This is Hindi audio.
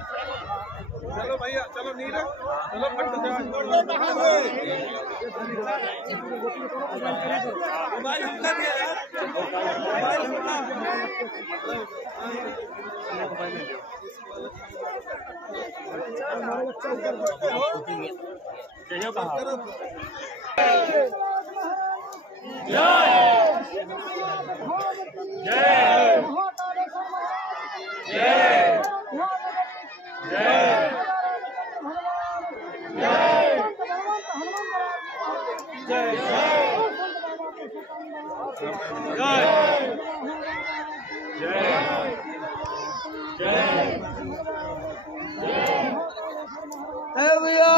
चलो भैया, चलो नीरज, चलो मोबाइल हमला दिया यार, मोबाइल हमला। भैया